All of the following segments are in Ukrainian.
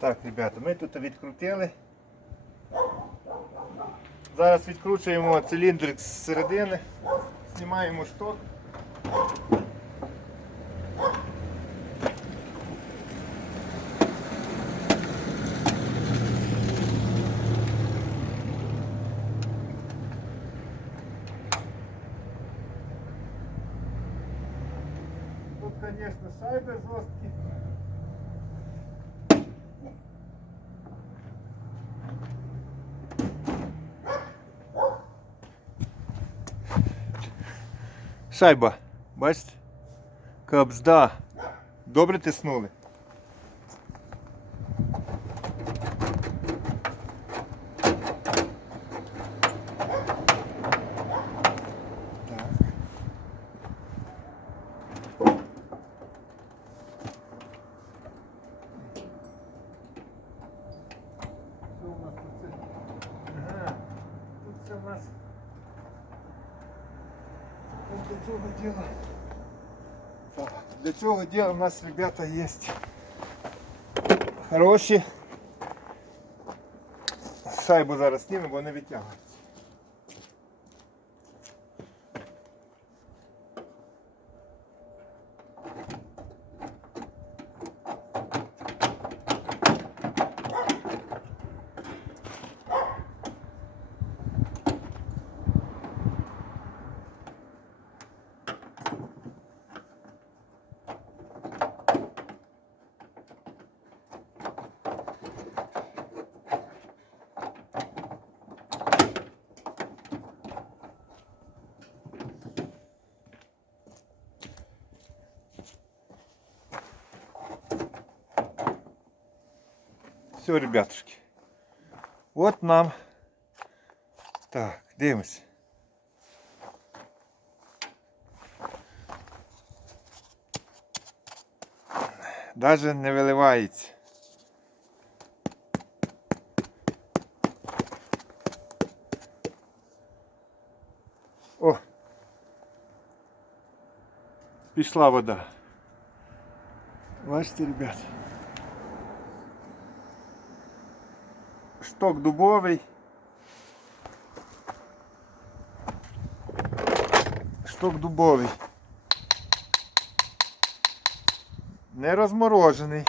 Так, ребята, ми тут відкрутили. Зараз відкручуємо циліндрик з середини, знімаємо шток. Шайба, бачите? Кабзда. Добре тиснули. Так. Що у нас тут це? Ага, тут це у нас Ось для цього діла. Для цього діла у нас, ребята, є хороші. Шайбу зараз знімемо, бо не відтягується. Все, ребятушки. От нам. Так, дивимось. Даже не виливається. О! Пішла вода. Бачите, ребят. Шток дубовий. Шток дубовий. Не розморожений.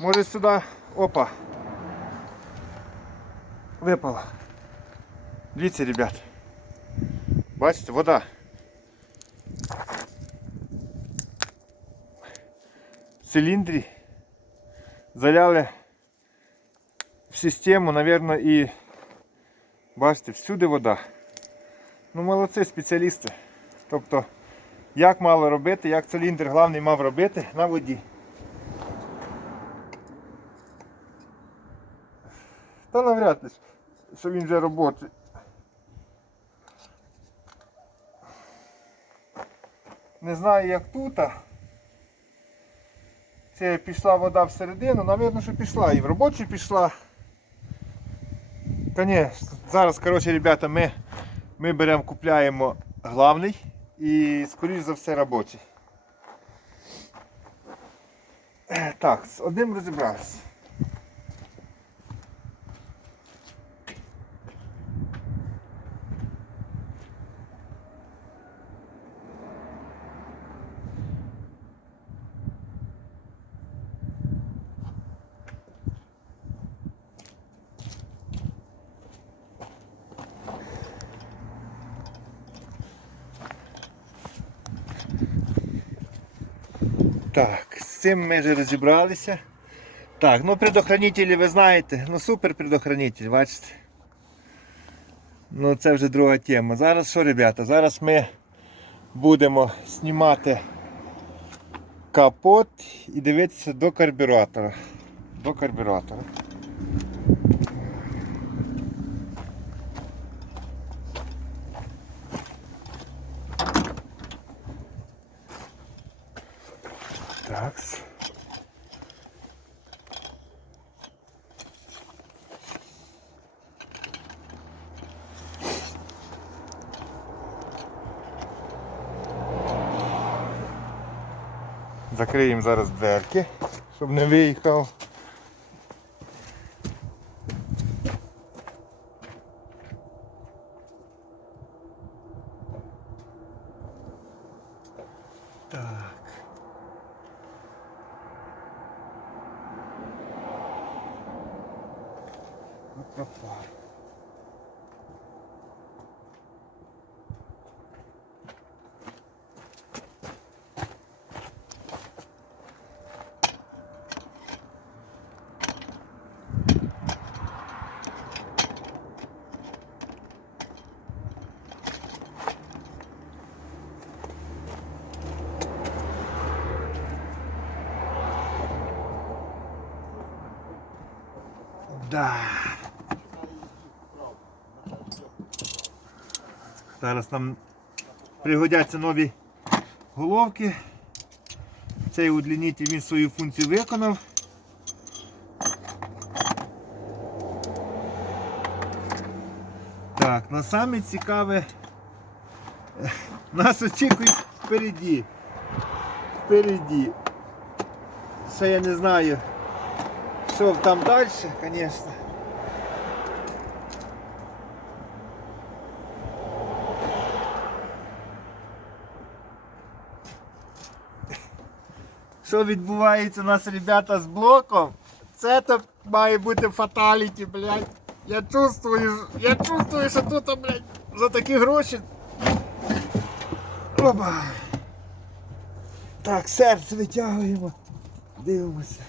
Може сюди... Опа. Випало. Дивіться, ребят. Бачите, вода. В циліндрі заляли в систему, наверное, і бачите, всюди вода. Ну, молодці спеціалісти. Тобто, як мало робити, як циліндр головний мав робити на воді. Та навряд ли, що він вже робочий. Не знаю як тут. Це пішла вода всередину, напевно, що пішла. І в робочу пішла. Конечно. Зараз, коротше, ребята, ми, ми беремо, купляємо главний і, скоріш за все, робочий. Так, з одним розібралися. Так, з цим ми вже розібралися. Так, ну предохранителі ви знаєте, ну супер предохранитель, бачите. Ну це вже друга тема. Зараз що, ребята? Зараз ми будемо знімати капот і дивитися до карбюратора. До карбюратора. Так. Закриємо зараз дверки, щоб не виїхав. Так. Опа. Да. Зараз нам пригодяться нові головки. Цей удлінитель він свою функцію виконав. Так, на саме цікаве нас очікують впереді. Впереді. Ще я не знаю, що там далі, звісно. Що відбувається у нас, ребята, з блоком? Це то має бути фаталіті, блядь. Я чувствую, я чувствую, що тут, блядь, за такі гроші. Опа. Так, серце витягуємо. Дивимося.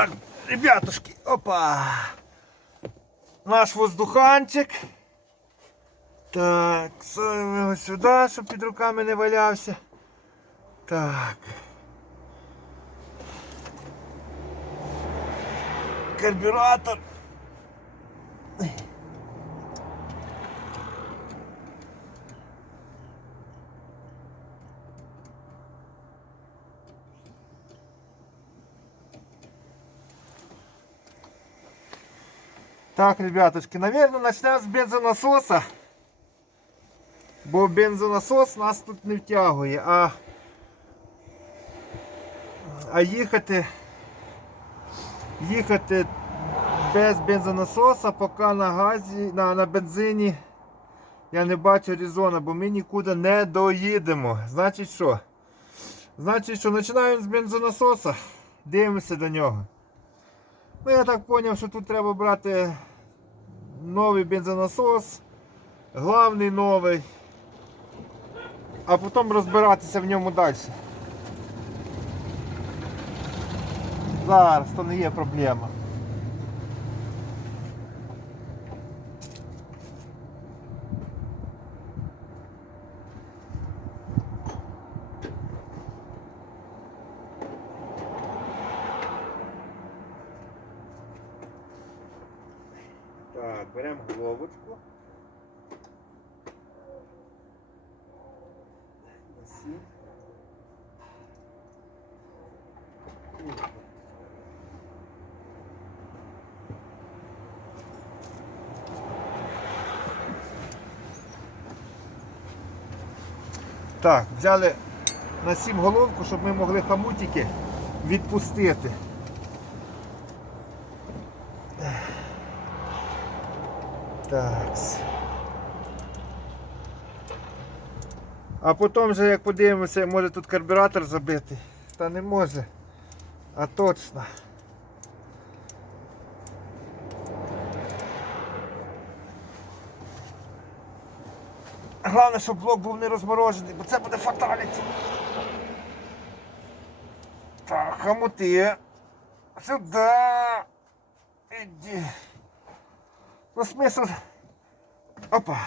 Так, ребятушки, опа. Наш воздуханчик. Так, його сюди, щоб під руками не валявся. Так. Карбюратор. Так, ребятушки, наверное, начнем с бензонасоса. Бо бензонасос нас тут не втягує, а, а їхати, їхати без бензонасоса, поки на газі, на, на бензині я не бачу резона, бо ми нікуди не доїдемо. Значить що? Значить, що починаємо з бензонасоса, дивимося до нього. Ну я так зрозумів, що тут треба брати новий бензонасос, главний новий, а потім розбиратися в ньому далі. Зараз то не є проблема. Так, беремо головочку. Насів. Так, взяли на сім головку, щоб ми могли хамутики відпустити. Так. А потім вже як подивимося, може тут карбюратор забити. Та не може. А точно. Головне, щоб блок був не розморожений, бо це буде фаталіті. Так, хамути. Сюди. Іди. Ну смисл. Опа.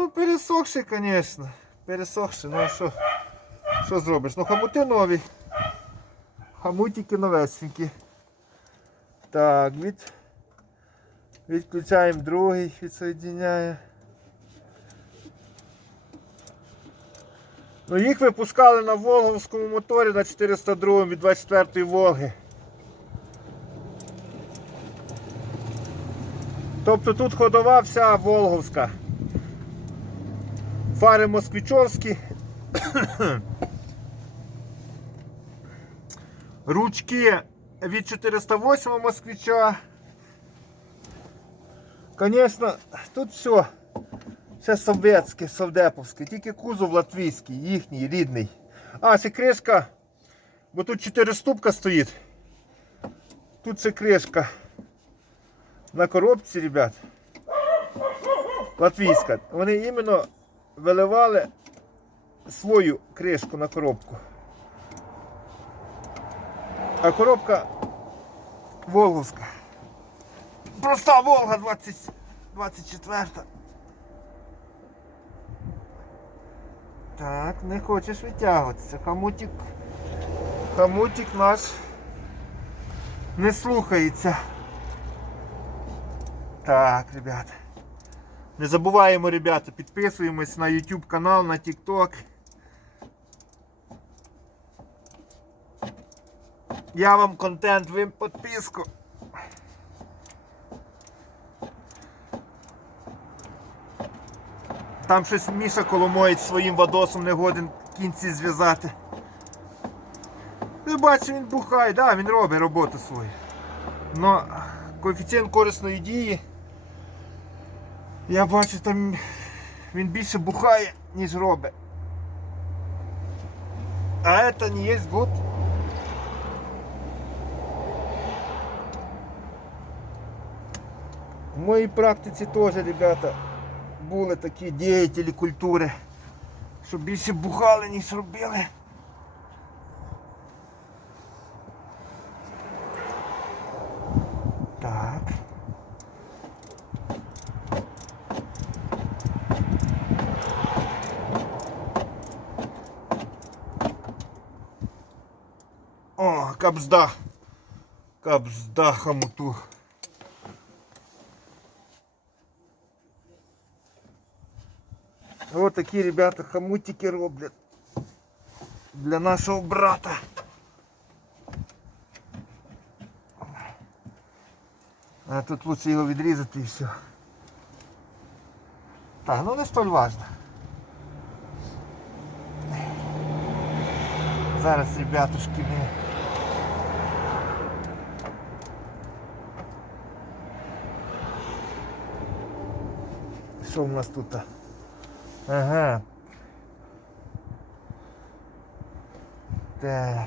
Ну, пересохший, звісно. Пересохший, ну що? Що зробиш? Ну хомути нові. Хомутики новесенькі. Так, від... відключаємо другий, відсоєдиняє. Ну їх випускали на Волговському моторі на 402 від 24-ї Волги. Тобто тут ходова вся Волговська. Фари москвичовські. Ручки від 408 москвича. Звісно, тут все. Все совєтське, совдеповське, тільки кузов латвійський, їхній, рідний. А, це кришка, бо тут 4 ступка стоїть. Тут ще кришка. На коробці, ребят. Латвійська. Вони іменно виливали свою кришку на коробку. А коробка Волговська. Проста Волга 20, 24. Так, не хочеш витягуватися. Хамутик. Хамутик наш не слухається. Так, ребята. Не забуваємо, ребята, підписуємось на YouTube канал, на TikTok. Я вам контент, ви підписку. Там щось Міша Коломоєць своїм вадосом не годен кінці зв'язати. Ти бачиш, він бухає, да, він робить роботу свою. Но коефіцієнт корисної дії. Я бачу, там він більше бухає, ніж робить. А це не є гуд. В моїй практиці теж, ребята, були такі діятелі культури, що більше бухали, ніж робили. О, кабзда. Кабзда хамуту. Вот такие ребята хомутики роблять для нашого брата. А тут лучше його відрізати і все. Так, ну не столь важно. Зараз, ребятушки, ми... Що в нас тут? Ага. Так.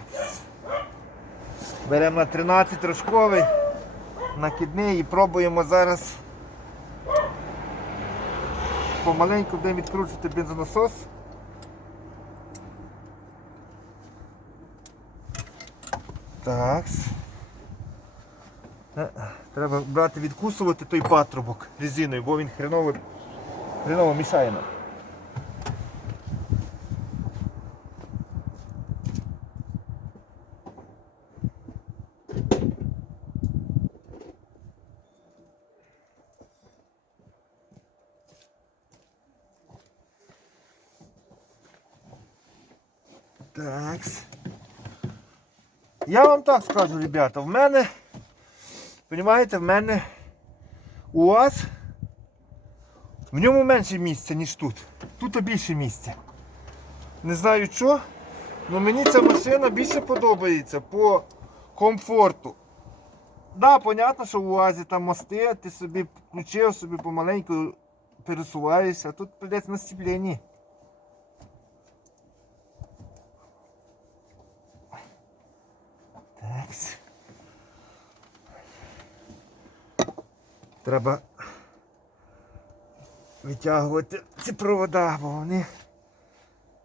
Беремо на 13 рожковий накидний і пробуємо зараз помаленьку будемо відкручувати бензонасос. Так. Е, Треба брати відкусувати той патрубок резиною, бо він хреново, хреново мішає нам. Так. Я вам так скажу, ребята, в мене, розумієте, в мене УАЗ, в ньому менше місця, ніж тут. Тут більше місця. Не знаю що, але мені ця машина більше подобається по комфорту. Да, понятно, що в УАЗі там мости, ти собі включив, собі помаленьку пересуваєшся, а тут прийдеться на стіпленні. Так. Треба витягувати ці провода, бо вони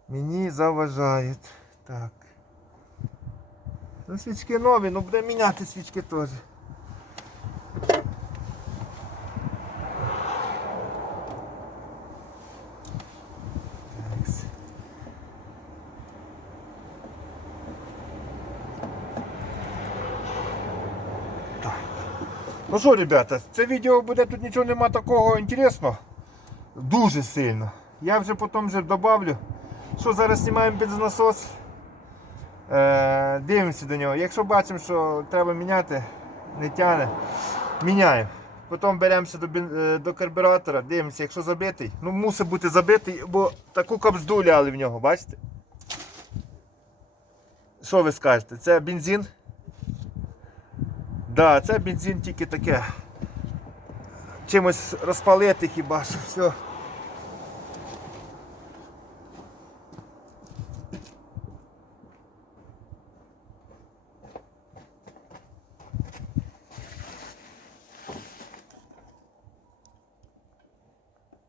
мені заважають. Так. Ну, свічки нові, ну будемо міняти свічки теж. Ну що, ребята, це відео буде, тут нічого нема такого інтересного. Дуже сильно. Я вже потім вже добавлю. Що зараз знімаємо бензонасос. Е, дивимося до нього. Якщо бачимо, що треба міняти, не тягне, міняємо. Потім беремося до, е, до карбюратора, дивимося, якщо забитий, ну мусить бути забитий, бо таку капзду ляли в нього, бачите? Що ви скажете? Це бензин? Да, це бензин тільки таке. Чимось розпалити хіба що все.